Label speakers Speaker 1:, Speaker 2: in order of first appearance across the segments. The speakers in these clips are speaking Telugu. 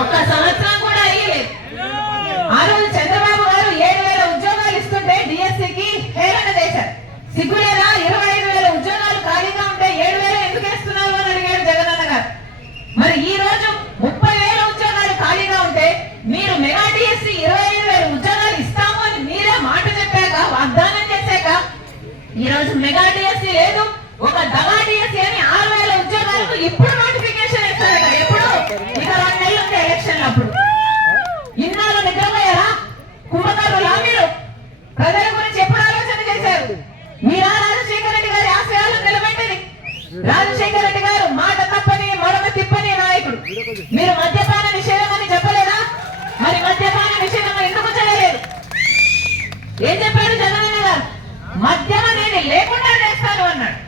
Speaker 1: ఒక్క సంవత్సరం కూడా అయ్యలేదు. ఆ రోజు చంద్రబాబు గారు ఏడు వేల ఉద్యోగాలు ఇస్తుంటే డిఎస్సికి హేరణ చేశారు. సిగ్గులేరా ఇరవై ఐదు వేల ఉద్యోగాలు ఖాళీగా ఉంటే ఏడు వేలు ఎందుకు వేస్తున్నారు అని అడిగాడు జగనన్న గారు. మరి ఈ రోజు ముప్పై వేల ఉద్యోగాలు ఖాళీగా ఉంటే మీరు మెగా డిఎస్సి ఇరవై ఐదు వేల ఉద్యోగాలు ఇస్తాము అని మీరే మాట చెప్పాక వాగ్దానం చేశాక ఈ రోజు మెగా డిఎస్సి లేదు ఒక దగా డిఎస్సి అని ఆరు వేల ఉద్యోగాలకు ఇప్పుడు ప్రజల గురించి ఎప్పుడు ఆలోచన చేశారు? మీరా రాజశేఖర రెడ్డి గారి ఆశయాలు నిలబెట్టేది రాజశేఖర రెడ్డి గారు మాట తప్పని మడమ తిప్పని నాయకుడు. మీరు మద్యపాన నిషేధం అని చెప్పలేదా? మరి మద్యపాన నిషేధం ఎందుకు చేయలేదు? ఏం చెప్పాడు జగన్ గారు? మద్యం అనేది లేకుండా చేస్తాను అన్నాడు.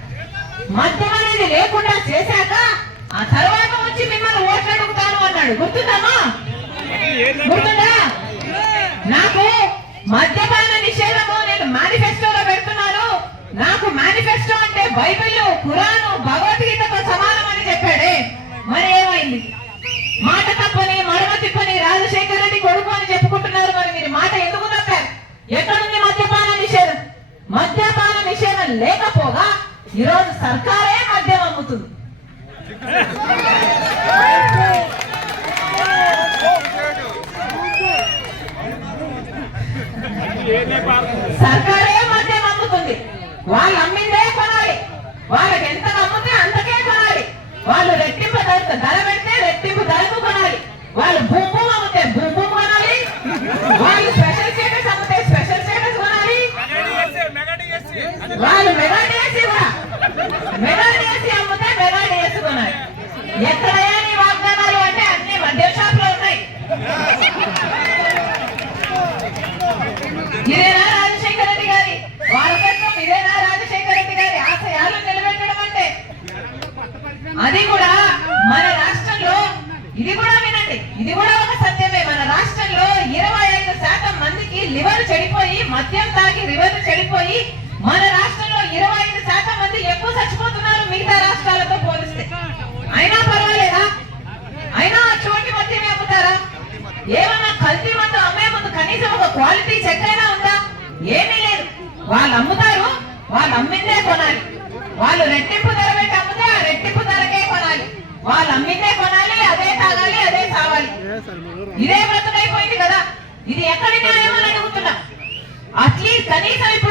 Speaker 1: మద్యం అనేది లేకుండా చేశాక ఆ తర్వాత వచ్చి మిమ్మల్ని ఓట్లు అడుగుతాను అన్నాడు. గుర్తుందమ్మా? గుర్తుందా? నాకు మద్యపాన నిషేధము నేను మేనిఫెస్టోలో పెడుతున్నాను నాకు మేనిఫెస్టో అంటే బైబిల్ ఖురాను భగవద్గీతతో సమానం అని చెప్పాడే. మరి ఏమైంది? మాట తప్పని మడమ తిప్పని రాజశేఖర రెడ్డి కొడుకు అని చెప్పుకుంటున్నారు మరి మీరు. మాట ఎందుకు తప్పారు? ఎక్కడుంది మద్యపాన నిషేధం? మద్యపాన నిషేధం లేకపోగా ఈరోజు సర్కారే మద్యం అమ్ముతుంది. సర్కార్ మద్యం అమ్ముతుంది వాళ్ళు అమ్మిందే కొనాలి వాళ్ళకి ఎంత అమ్మితే అంతకే కొనాలి వాళ్ళు రెట్టింపు ధర ధర పెడితే రెట్టింపు ధరకు కొనాలి వాళ్ళు భూమి భూమి అమ్మితే భూమి భూమి కొనాలి వాళ్ళు స్పెషల్ స్టేటస్ అమ్మితే స్పెషల్ స్టేటస్ కొనాలి వాళ్ళు మెగా డిఎస్సీ కూడా మెగా డిఎస్సీ అమ్మితే మెగా డిఎస్సీ కొనాలి ఎక్కడయ్యా నీ వాగ్దానాలు అంటే అన్ని మద్యం షాప్లో ఉన్నాయి ఇదేనా రాజశేఖర రెడ్డి గారి వారసత్వం ఇదేనా రాజశేఖర రెడ్డి గారి ఆశయాలు నిలబెట్టడం అంటే అది కూడా మన రాష్ట్రంలో ఇది కూడా వినండి ఇది కూడా ఒక సత్యమే మన రాష్ట్రంలో ఇరవై ఐదు శాతం మందికి లివర్ చెడిపోయి మద్యం తాగి లివర్ చెడిపోయి మన రాష్ట్రంలో ఇరవై ఐదు శాతం మంది ఎక్కువ చచ్చిపోతున్నారు మిగతా రాష్ట్రాలతో పోలిస్తే. అయినా పర్వాలేదా? అయినా అటువంటి మద్యమే అమ్ముతారా? ఏమన్నా కల్తీ మందు అమ్మే ముందు కనీసం ఒక క్వాలిటీ చెక్ అయినా ఉందా? ఏమీ లేదు. వాళ్ళు అమ్ముతారు వాళ్ళు అమ్మిందే కొనాలి. వాళ్ళు రెట్టింపు ధర పెట్టి అమ్మితే ఆ రెట్టింపు ధరకే కొనాలి. వాళ్ళు అమ్మిందే కొనాలి అదే తాగాలి అదే తావాలి ఇదే బ్రతుకైపోయింది కదా. ఇది ఎక్కడి న్యాయం?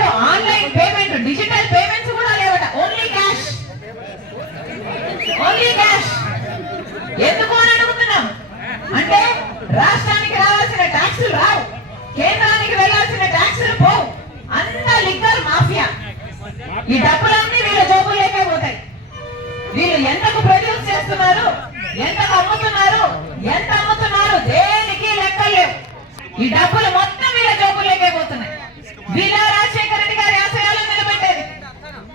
Speaker 1: కనీసం ఆన్లైన్ పేమెంట్ డిజిటల్ పేమెంట్స్ కూడా లేవట. ఓన్లీ క్యాష్ ఓన్లీ క్యాష్ ఎందుకు అని అడుగుతున్నాం? అంటే రాష్ట్రానికి రావాల్సిన ట్యాక్సులు రావు. కేంద్రానికి వెళ్ళాల్సిన ట్యాక్సులు పోవు. అంత లిక్కర్ మాఫియా. ఈ డబ్బులన్నీ వీళ్ళ జోబులేకే పోతాయి. వీళ్ళు ఎంతకు ప్రొడ్యూస్ చేస్తున్నారు? ఎంతకు అమ్ముతున్నారు? ఎంత అమ్ముతున్నారు? దేనికి లెక్కలు లేవు. ఈ డబ్బులు మొత్తం వీళ్ళ జోబులేకే పోతున్నాయి. వీళ్ళ రాజశేఖర రెడ్డి గారి ఆశయాలను నిలబెట్టేది.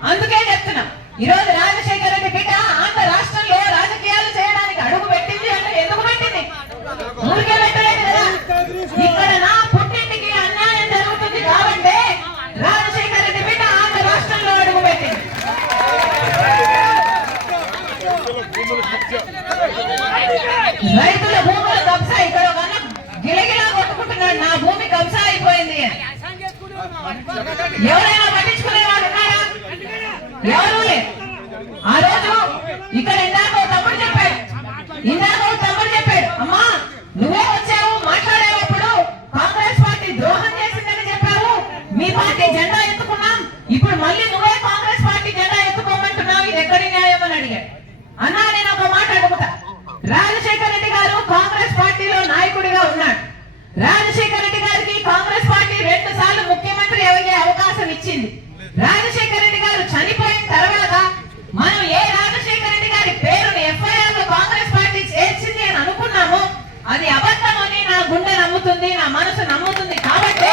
Speaker 1: అందుకే చెప్తున్నాం ఈ రోజు రాజశేఖర రెడ్డి బిడ్డ ఆంధ్ర రాష్ట్రంలో రాజకీయాలు చేయడానికి అడుగు పెట్టింది అంటే ఎందుకు పెట్టింది? ఊరికే పెట్టలేదు కదా. ఇక్కడ నా పుట్టింటికి అన్యాయం జరుగుతుంది కాబట్టి రాజశేఖర రెడ్డి బిడ్డ ఆంధ్ర రాష్ట్రంలో అడుగు పెట్టింది భూములు కబ్జా ఇక్కడ ఒక అన్న గిలగిలా కొట్టుకుంటున్నాడు నా భూమి కబ్జా అయిపోయింది అని ఎవరైనా పట్టించుకునే వాడు ఉన్నారా ఎవరు ఆ రోజు ఇక్కడ ఇందాక తమ్ముడు చెప్పాడు. ఇందాక తమ్ముడు చెప్పాడు అమ్మా నువ్వే వచ్చావు మాట్లాడేటప్పుడు కాంగ్రెస్ పార్టీ ద్రోహం చేసిందని చెప్పావు. మీ పార్టీ జెండా ఎత్తుకున్నాం. ఇప్పుడు మళ్ళీ నువ్వే కాంగ్రెస్ పార్టీ జెండా ఎత్తుకోమంటున్నావు. ఇది ఎక్కడి న్యాయం? అని అడిగాడు. అన్నా నేను ఒక మాట అడుగుతా. రాజశేఖర్ రెడ్డి గారు కాంగ్రెస్ పార్టీలో నాయకుడిగా ఉన్నాడు రాజశేఖర రెడ్డి గారికి కాంగ్రెస్ పార్టీ రెండు సార్లు ముఖ్యమంత్రి అయ్యే అవకాశం ఇచ్చింది. రాజశేఖర రెడ్డి గారు చనిపోయిన తర్వాత మనం ఏ రాజశేఖర రెడ్డి గారి పేరుని ఎఫ్ఐఆర్లో కాంగ్రెస్ పార్టీ చేర్చింది అని అనుకున్నామో అది అబద్ధం అని నా గుండె నమ్ముతుంది నా మనసు నమ్ముతుంది కాబట్టి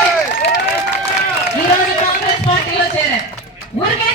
Speaker 1: ఈ రోజు కాంగ్రెస్ పార్టీలో చేరారు. ఊరికే